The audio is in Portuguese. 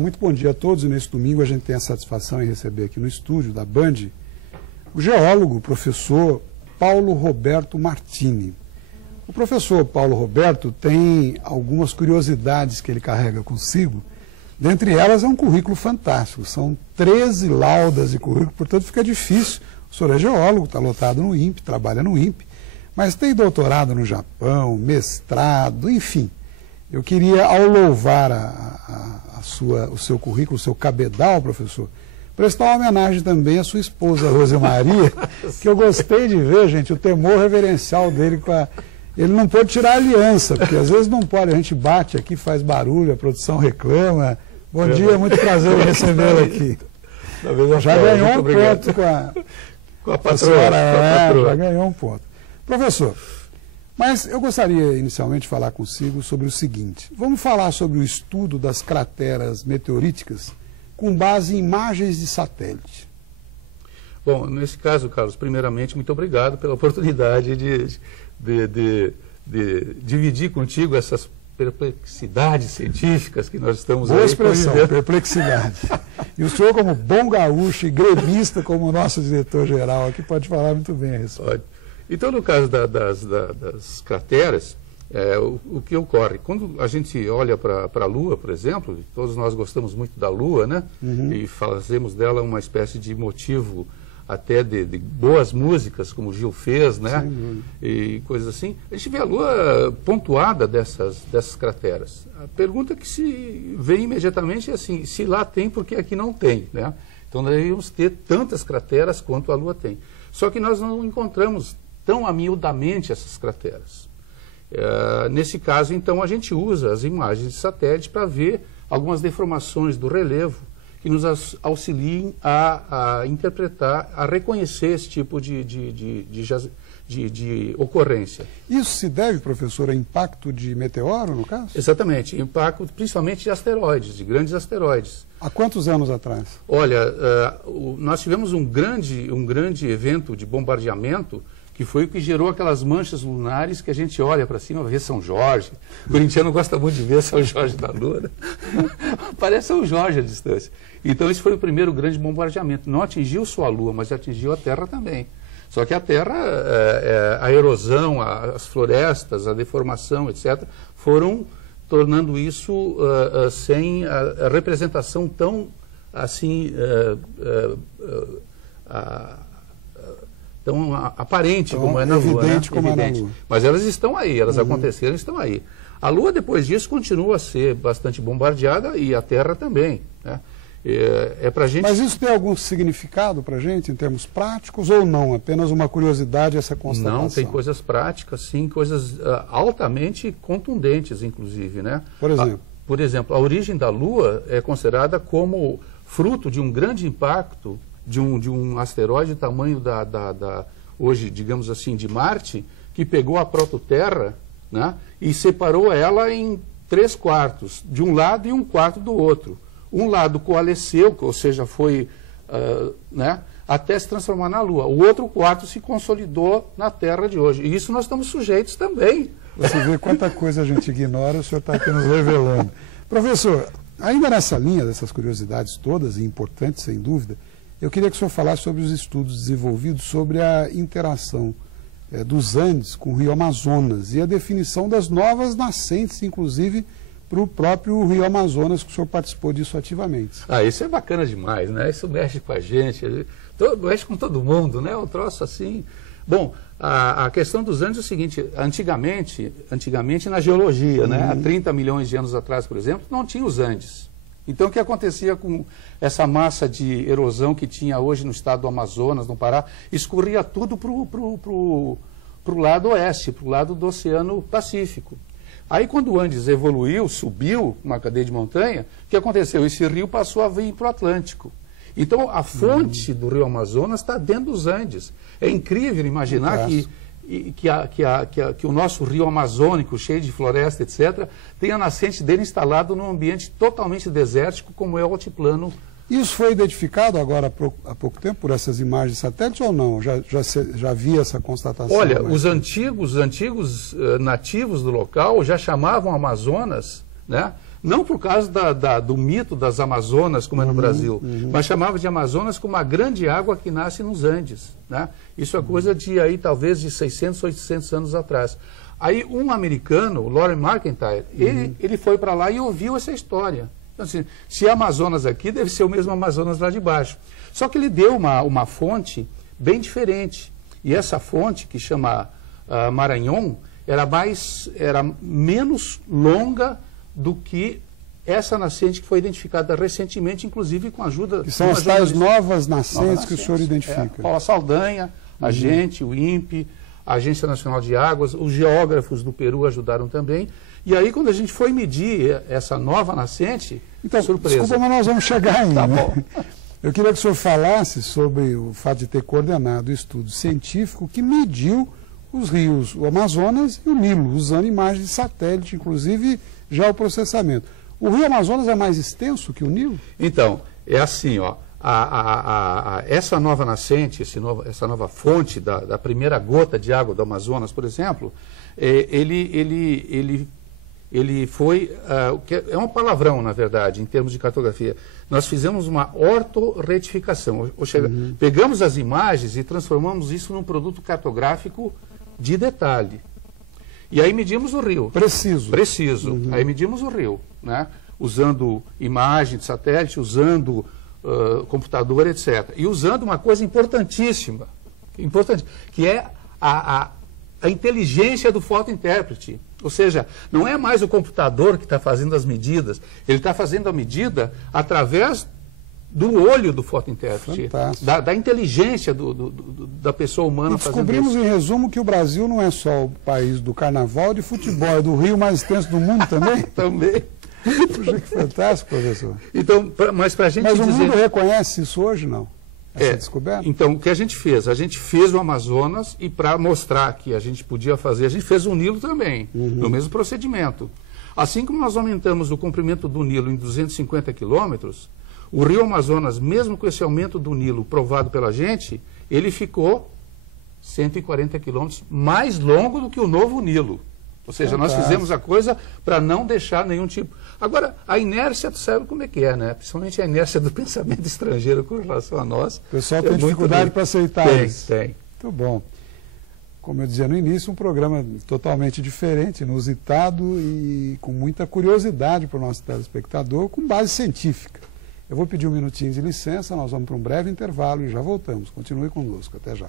muito bom dia a todos. E nesse domingo a gente tem a satisfação em receber aqui no estúdio da Band o geólogo, o professor Paulo Roberto Martini. O professor Paulo Roberto tem algumas curiosidades que ele carrega consigo. Dentre elas é um currículo fantástico. São 13 laudas de currículo, portanto fica difícil. O senhor é geólogo, está lotado no INPE, trabalha no INPE, mas tem doutorado no Japão, mestrado, enfim. Eu queria, ao louvar o seu currículo, o seu cabedal, professor, prestar uma homenagem também à sua esposa, Rosemaria, que eu gostei de ver, gente, o temor reverencial dele com a... Ele não pode tirar a aliança, porque às vezes não pode, a gente bate aqui, faz barulho, a produção reclama. Bom dia, muito prazer em recebê-lo aqui. Já ganhou um ponto com a patroa. Já ganhou um ponto. Professor, mas eu gostaria inicialmente de falar consigo sobre o seguinte. Vamos falar sobre o estudo das crateras meteoríticas com base em imagens de satélite. Bom, nesse caso, Carlos, primeiramente, muito obrigado pela oportunidade de dividir contigo essas perplexidades científicas que nós estamos Boa expressão, perplexidade. E o senhor, como bom gaúcho e gremista, como o nosso diretor-geral aqui, pode falar muito bem a respeito. Então, no caso das crateras, o que ocorre? Quando a gente olha para a Lua, por exemplo, todos nós gostamos muito da Lua, né? Uhum. E fazemos dela uma espécie de motivo até de boas músicas, como o Gil fez, né? E coisas assim. A gente vê a Lua pontuada dessas crateras. A pergunta que se vem imediatamente é assim, se lá tem, por que aqui não tem, né? Então, nós deveríamos ter tantas crateras quanto a Lua tem. Só que nós não encontramos tão amiudamente essas crateras. Nesse caso, então, a gente usa as imagens de satélite para ver algumas deformações do relevo que nos auxiliem a interpretar, a reconhecer esse tipo de ocorrência. Isso se deve, professor, a impacto de meteoro, no caso? Exatamente, impacto principalmente de asteroides, de grandes asteroides. Há quantos anos atrás? Olha, nós tivemos um grande evento de bombardeamento que foi o que gerou aquelas manchas lunares que a gente olha para cima, vê São Jorge. O corintiano gosta muito de ver São Jorge da Lua, né? Parece São Jorge à distância. Então, esse foi o primeiro grande bombardeamento. Não atingiu só a Lua, mas atingiu a Terra também. Só que a Terra, a erosão, as florestas, a deformação, etc., foram tornando isso sem a representação tão, assim, tão aparente como é na Lua, né? Como evidente. É na Lua. Mas elas estão aí, elas aconteceram, estão aí. A Lua, depois disso, continua a ser bastante bombardeada e a Terra também, né? Pra gente... Mas isso tem algum significado para a gente, em termos práticos, ou não? Apenas uma curiosidade essa constatação? Não, tem coisas práticas, sim, coisas altamente contundentes, inclusive, né? Por exemplo? A origem da Lua é considerada como fruto de um grande impacto de um asteroide do tamanho hoje, digamos assim, de Marte, que pegou a prototerra, né, e separou ela em 3/4, de um lado e 1/4 do outro. Um lado coalesceu, ou seja, foi né, até se transformar na Lua. O outro quarto se consolidou na Terra de hoje. E isso nós estamos sujeitos também. Você vê quanta coisa a gente ignora, o senhor está aqui nos revelando. Professor, ainda nessa linha dessas curiosidades todas, e importantes sem dúvida, eu queria que o senhor falasse sobre os estudos desenvolvidos sobre a interação dos Andes com o Rio Amazonas e a definição das novas nascentes, inclusive para o próprio Rio Amazonas, que o senhor participou disso ativamente. Isso é bacana demais, né? Isso mexe com a gente, mexe com todo mundo, né? Um troço assim... Bom, a questão dos Andes é o seguinte, antigamente na geologia, né? Há 30 milhões de anos atrás, por exemplo, não tinha os Andes. Então, o que acontecia com essa massa de erosão que tinha hoje no estado do Amazonas, no Pará, escorria tudo para o lado oeste, para o lado do Oceano Pacífico. Aí, quando o Andes evoluiu, subiu uma cadeia de montanha, o que aconteceu? Esse rio passou a vir para o Atlântico. Então, a fonte do rio Amazonas está dentro dos Andes. É incrível imaginar que o nosso rio amazônico, cheio de floresta, etc., tem a nascente dele instalado num ambiente totalmente desértico, como é o altiplano. Isso foi identificado agora há pouco tempo por essas imagens de satélites ou não? Já havia essa constatação? Olha, os antigos nativos do local já chamavam Amazonas, né, não por causa do mito das Amazonas, como é no Brasil, mas chamava de Amazonas como a grande água que nasce nos Andes, né? Isso é coisa de aí talvez de 600, 800 anos atrás. Aí um americano, o Loren McIntyre, ele foi para lá e ouviu essa história. Então, assim, se é Amazonas aqui, deve ser o mesmo Amazonas lá de baixo. Só que ele deu uma fonte bem diferente. E essa fonte, que chama Maranhão, era menos longa do que essa nascente que foi identificada recentemente, inclusive com a ajuda... Que são as tais novas nascentes que o senhor identifica. Paula Saldanha, a gente, o INPE, a Agência Nacional de Águas, os geógrafos do Peru ajudaram também. E aí, quando a gente foi medir essa nova nascente, então, surpresa. Desculpa, mas nós vamos chegar ainda. Tá bom. Eu queria que o senhor falasse sobre o fato de ter coordenado o estudo científico que mediu os rios, o Amazonas e o Nilo, usando imagens de satélite, inclusive já o processamento. O rio Amazonas é mais extenso que o Nilo? Então, é assim, ó, essa nova nascente, essa nova fonte da primeira gota de água do Amazonas, por exemplo, ele foi, é um palavrão, na verdade, em termos de cartografia. Nós fizemos uma ortorretificação, ou seja, pegamos as imagens e transformamos isso num produto cartográfico de detalhe. E aí medimos o rio. Preciso. Aí medimos o rio, né? Usando imagem de satélite, usando computador, etc. E usando uma coisa importantíssima, que é a inteligência do fotointérprete. Ou seja, não é mais o computador que está fazendo as medidas, ele está fazendo a medida através do olho do fotointérprete, da inteligência da pessoa humana. E descobrimos, em resumo, que o Brasil não é só o país do carnaval, de futebol, é do rio mais extenso do mundo também? Também. Puxa, que fantástico, professor. Então, mas para a gente dizer... o mundo reconhece isso hoje, não? Essa descoberta? Então, o que a gente fez? A gente fez o Amazonas e para mostrar que a gente podia fazer, a gente fez o Nilo também, no mesmo procedimento. Assim como nós aumentamos o comprimento do Nilo em 250 quilômetros, o rio Amazonas, mesmo com esse aumento do Nilo provado pela gente, ele ficou 140 quilômetros mais longo do que o novo Nilo. Ou seja, nós fizemos a coisa para não deixar nenhum tipo... Agora, a inércia, tu sabe como é que é, né? Principalmente a inércia do pensamento estrangeiro com relação a nós. O pessoal tem dificuldade para aceitar isso. Tem. Muito bom. Como eu dizia no início, um programa totalmente diferente, inusitado e com muita curiosidade para o nosso telespectador, com base científica. Eu vou pedir um minutinho de licença, nós vamos para um breve intervalo e já voltamos. Continue conosco. Até já.